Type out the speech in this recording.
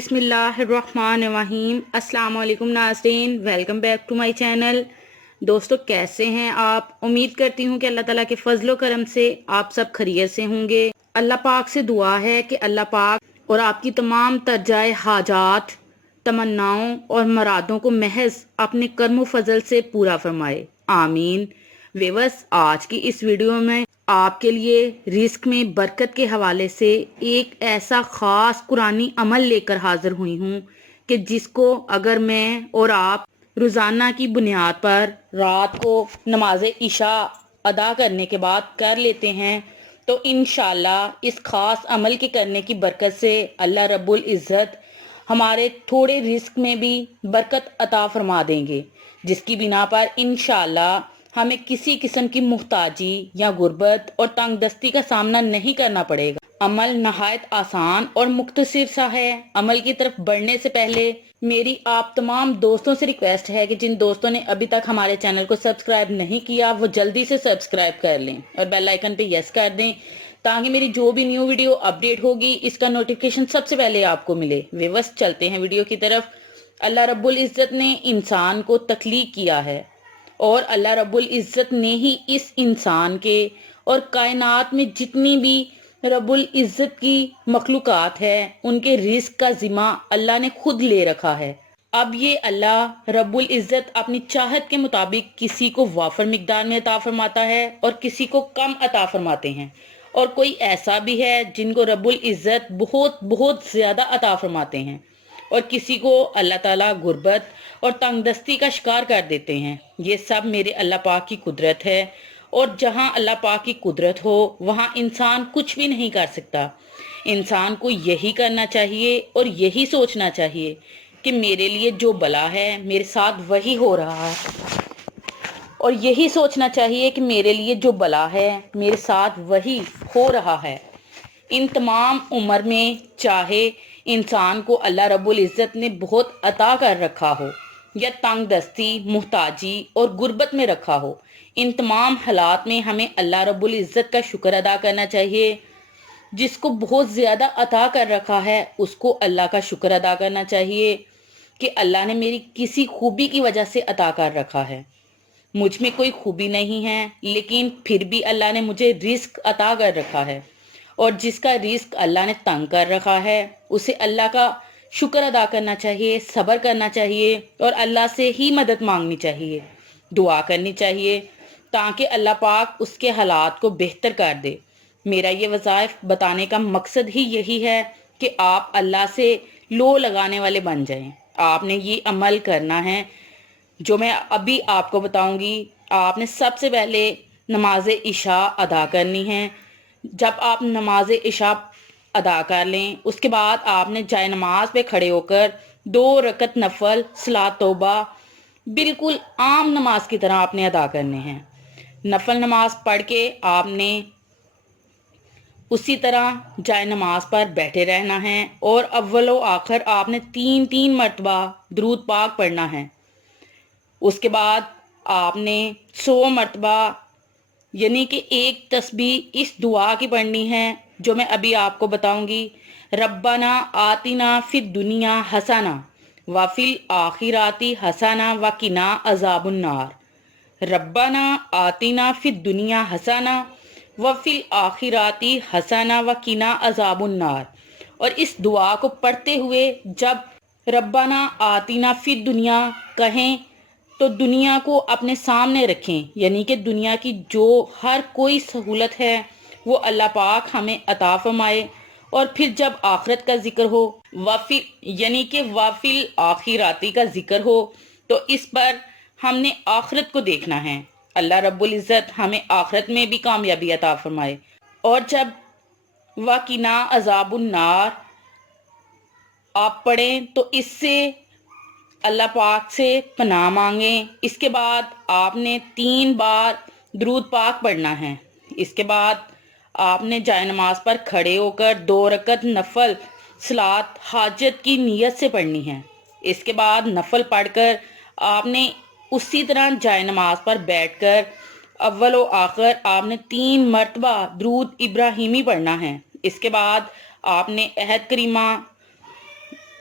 بسم اللہ الرحمن الرحیم۔ السلام علیکم ناظرین، welcome back to my channel. دوستو کیسے ہیں آپ؟ امید کرتی ہوں کہ اللہ تعالیٰ کے فضل و کرم سے آپ سب خیریت سے ہوں گے۔ اللہ پاک سے دعا ہے کہ اللہ پاک اور آپ کی تمام ترجائے حاجات، تمناؤں اور مرادوں کو محض اپنے کرم و فضل سے پورا فرمائے، آمین۔ ویورس، آج کی اس ویڈیو میں آپ کے لیے رزق میں برکت کے حوالے سے ایک ایسا خاص قرآنی عمل لے کر حاضر ہوئی ہوں کہ جس کو اگر میں اور آپ روزانہ کی بنیاد پر رات کو نماز عشاء ادا کرنے کے بعد کر لیتے ہیں تو انشاءاللہ اس خاص عمل کے کرنے کی برکت سے اللہ رب العزت ہمارے تھوڑے رزق میں بھی برکت عطا فرما دیں گے، جس کی بنا پر انشاءاللہ ہمیں کسی قسم کی محتاجی یا غربت اور تنگ دستی کا سامنا نہیں کرنا پڑے گا۔ عمل نہایت آسان اور مختصر سا ہے۔ عمل کی طرف بڑھنے سے پہلے میری آپ تمام دوستوں سے ریکویسٹ ہے کہ جن دوستوں نے ابھی تک ہمارے چینل کو سبسکرائب نہیں کیا وہ جلدی سے سبسکرائب کر لیں اور بیل آئیکن پہ یس کر دیں تاکہ میری جو بھی نیو ویڈیو اپڈیٹ ہوگی اس کا نوٹیفیکیشن سب سے پہلے آپ کو ملے۔ ویورس، چلتے ہیں ویڈیو کی طرف۔ اللہ رب العزت نے انسان کو تخلیق کیا ہے اور اللہ رب العزت نے ہی اس انسان کے اور کائنات میں جتنی بھی رب العزت کی مخلوقات ہے ان کے رزق کا ذمہ اللہ نے خود لے رکھا ہے۔ اب یہ اللہ رب العزت اپنی چاہت کے مطابق کسی کو وافر مقدار میں عطا فرماتا ہے اور کسی کو کم عطا فرماتے ہیں، اور کوئی ایسا بھی ہے جن کو رب العزت بہت بہت زیادہ عطا فرماتے ہیں، اور کسی کو اللہ تعالیٰ غربت اور تنگ دستی کا شکار کر دیتے ہیں۔ یہ سب میرے اللہ پاک کی قدرت ہے، اور جہاں اللہ پاک کی قدرت ہو وہاں انسان کچھ بھی نہیں کر سکتا۔ انسان کو یہی کرنا چاہیے اور یہی سوچنا چاہیے کہ میرے لیے جو بلا ہے میرے ساتھ وہی ہو رہا ہے، اور یہی سوچنا چاہیے کہ میرے لیے جو بلا ہے میرے ساتھ وہی ہو رہا ہے۔ ان تمام عمر میں چاہے انسان کو اللہ رب العزت نے بہت عطا کر رکھا ہو یا تنگ دستی، محتاجی اور غربت میں رکھا ہو، ان تمام حالات میں ہمیں اللہ رب العزت کا شکر ادا کرنا چاہیے۔ جس کو بہت زیادہ عطا کر رکھا ہے اس کو اللہ کا شکر ادا کرنا چاہیے کہ اللہ نے میری کسی خوبی کی وجہ سے عطا کر رکھا ہے۔ مجھ میں کوئی خوبی نہیں ہے لیکن پھر بھی اللہ نے مجھے رزق عطا کر رکھا ہے، اور جس کا رزق اللہ نے تنگ کر رکھا ہے اسے اللہ کا شکر ادا کرنا چاہیے، صبر کرنا چاہیے اور اللہ سے ہی مدد مانگنی چاہیے، دعا کرنی چاہیے تاکہ اللہ پاک اس کے حالات کو بہتر کر دے۔ میرا یہ وظائف بتانے کا مقصد ہی یہی ہے کہ آپ اللہ سے لو لگانے والے بن جائیں۔ آپ نے یہ عمل کرنا ہے جو میں ابھی آپ کو بتاؤں گی۔ آپ نے سب سے پہلے نماز عشاء ادا کرنی ہے۔ جب آپ نماز عشاء ادا کر لیں اس کے بعد آپ نے جائے نماز پہ کھڑے ہو کر 2 رکعت نفل صلاۃ توبہ بالکل عام نماز کی طرح آپ نے ادا کرنے ہیں۔ نفل نماز پڑھ کے آپ نے اسی طرح جائے نماز پر بیٹھے رہنا ہے، اور اول و آخر آپ نے 3 مرتبہ درود پاک پڑھنا ہے۔ اس کے بعد آپ نے 100 مرتبہ یعنی کہ ایک تسبیح اس دعا کی پڑھنی ہے جو میں ابھی آپ کو بتاؤں گی۔ ربنا آتنا فی الدنیا حسنہ وفی الآخرۃ حسنہ وقنا عذاب النار۔ ربنا آتنا فی الدنیا حسنہ وفی الآخرۃ حسنہ وقنا عذاب النار۔ اور اس دعا کو پڑھتے ہوئے جب ربنا آتنا فی الدنیا کہیں تو دنیا کو اپنے سامنے رکھیں، یعنی کہ دنیا کی جو ہر کوئی سہولت ہے وہ اللہ پاک ہمیں عطا فرمائے، اور پھر جب آخرت کا ذکر ہو یعنی کہ وافل آخراتی کا ذکر ہو تو اس پر ہم نے آخرت کو دیکھنا ہے۔ اللہ رب العزت ہمیں آخرت میں بھی کامیابی عطا فرمائے۔ اور جب وقنا عذاب النار آپ پڑھیں تو اس سے اللہ پاک سے پناہ مانگیں۔ اس کے بعد آپ نے 3 بار درود پاک پڑھنا ہے۔ اس کے بعد آپ نے جائے نماز پر کھڑے ہو کر 2 رکعت نفل صلاۃ حاجت کی نیت سے پڑھنی ہے۔ اس کے بعد نفل پڑھ کر آپ نے اسی طرح جائے نماز پر بیٹھ کر اول و آخر آپ نے 3 مرتبہ درود ابراہیمی پڑھنا ہے۔ اس کے بعد آپ نے عہد کریمہ